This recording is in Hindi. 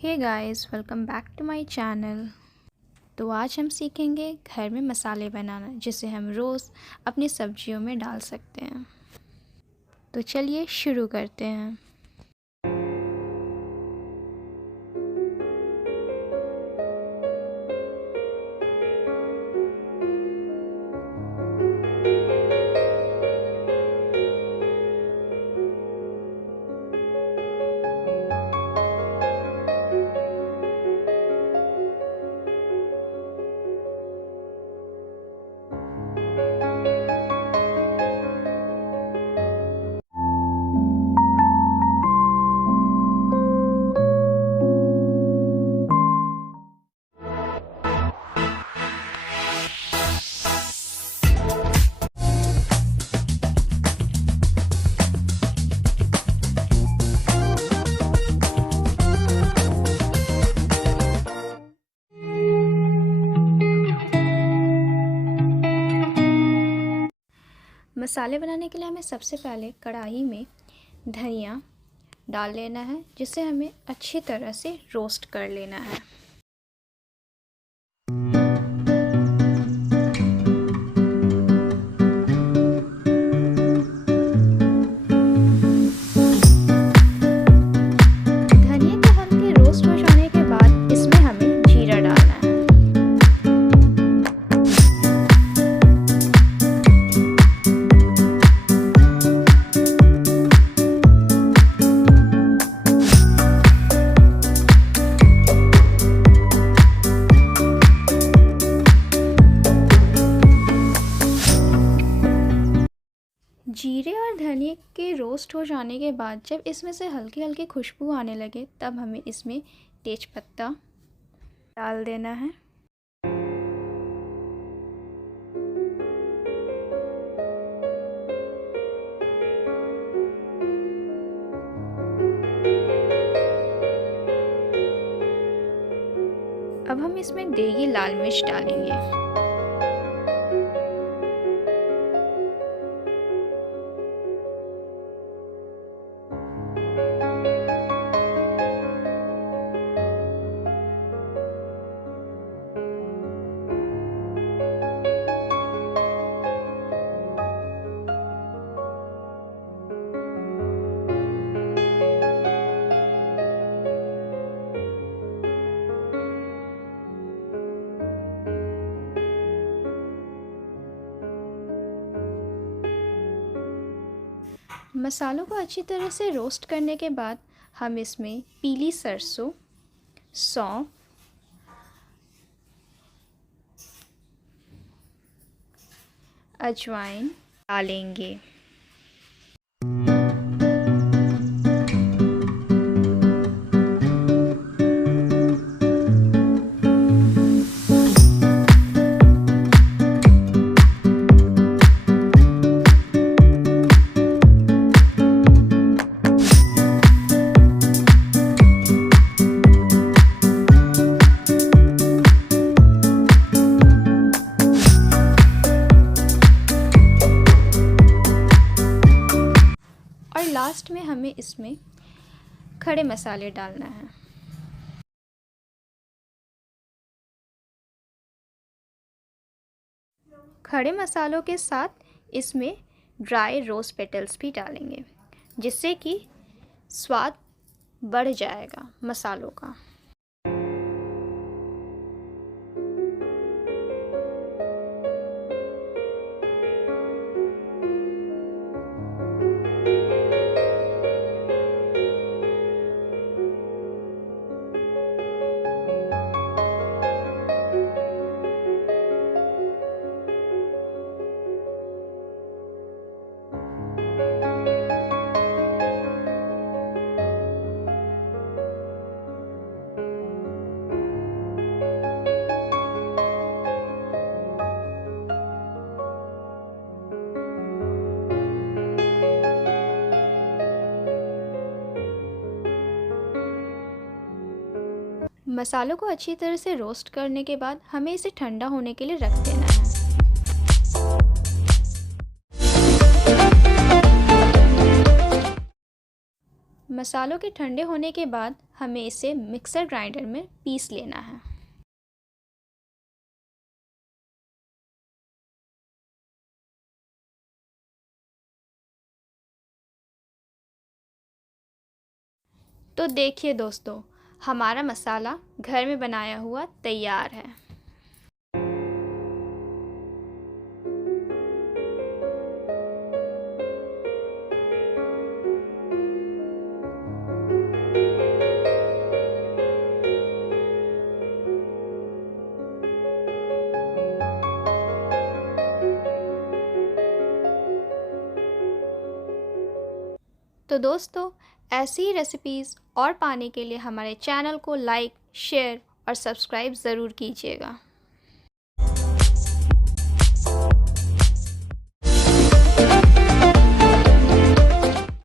Hey guys, welcome back to my channel. तो आज हम सीखेंगे घर में मसाले बनाना जिसे हम रोज़ अपनी सब्जियों में डाल सकते हैं। तो चलिए शुरू करते हैं। मसाले बनाने के लिए हमें सबसे पहले कढ़ाई में धनिया डाल लेना है, जिसे हमें अच्छी तरह से रोस्ट कर लेना है। धनिया के हल्के रोस्ट हो जाने के बाद इसमें हमें जीरा डालना है। जीरे और धनिया के रोस्ट हो जाने के बाद जब इसमें से हल्की हल्की खुशबू आने लगे तब हमें इसमें तेज़पत्ता डाल देना है। अब हम इसमें देगी लाल मिर्च डालेंगे। मसालों को अच्छी तरह से रोस्ट करने के बाद हम इसमें पीली सरसों, सौंफ, अजवाइन डालेंगे। और लास्ट में हमें इसमें खड़े मसाले डालना है। खड़े मसालों के साथ इसमें ड्राई रोज़ पेटल्स भी डालेंगे, जिससे कि स्वाद बढ़ जाएगा मसालों का। मसालों को अच्छी तरह से रोस्ट करने के बाद हमें इसे ठंडा होने के लिए रख देना है। मसालों के ठंडे होने के बाद हमें इसे मिक्सर ग्राइंडर में पीस लेना है। तो देखिए दोस्तों, हमारा मसाला घर में बनाया हुआ तैयार है। तो दोस्तों, ऐसी ही रेसिपीज़ और पाने के लिए हमारे चैनल को लाइक, शेयर और सब्सक्राइब ज़रूर कीजिएगा।